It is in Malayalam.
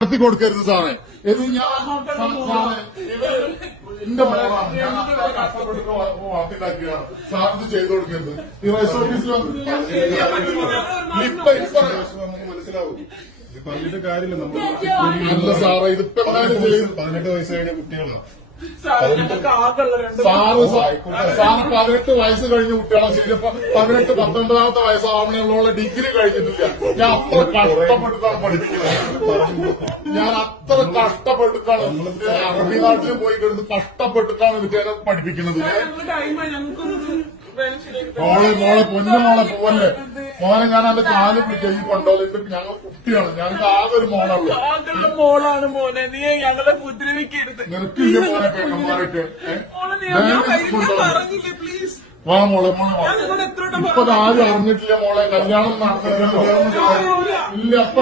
നടത്തി കൊടുക്കരുത് സാറേ. ഇത് ഞാൻ സാറേ എന്റെ മോളാണ്, ഞാൻ കഷ്ടപ്പെട്ടിട്ട് വാർത്തയിലാക്കിയാണ്. സാർ ഇത് ചെയ്തു കൊടുക്കരുത്. ഈ റൈസ് ഓഫീസിൽ മനസ്സിലാവും. ഇത് പറഞ്ഞിട്ട് കാര്യമില്ല. നമ്മൾ അല്ല സാറേ, ഇതിപ്പോ 18 വയസ്സ് കഴിഞ്ഞ കുട്ടികളാണ്. സാറ് 18 വയസ്സ് കഴിഞ്ഞ കുട്ടികളാണ്. ശരിയപ്പോ 18, 19 വയസ്സാവണുള്ള ഡിഗ്രി കഴിഞ്ഞിട്ടില്ല. ഞാൻ അത്ര കഷ്ടപ്പെട്ടിട്ടാണ് പഠിപ്പിക്കുന്നത്. ഞാൻ അത്ര കഷ്ടപ്പെട്ടിട്ടാണ് അറബി നാട്ടിൽ പോയി കിടന്ന് കഷ്ടപ്പെട്ടിട്ടാണ് വിദ്യാലയം പഠിപ്പിക്കുന്നത്. മോളെ പൊന്നുമോളെ പോവല്ലേ മോനെ, ഞാൻ എന്റെ കാല് പിടിക്കുക ഈ കൊണ്ടോലിട്ട്. ഞങ്ങൾ കുട്ടിയാണ്, ഞങ്ങൾക്ക് ആകെ ഒരു മോളാണ് മോനെ, നീ ഞങ്ങളെ ഉപദ്രവിക്കരുത്. നിനക്കില്ല മോനെ കേട്ടന്മാരായിട്ട്. പറഞ്ഞില്ലേ പ്ലീസ്. വാ മോളെ ഇപ്പൊ ആരും അറിഞ്ഞിട്ടില്ല മോളെ, കല്യാണം നടന്നിട്ടില്ല. ഇല്ല, അപ്പൊ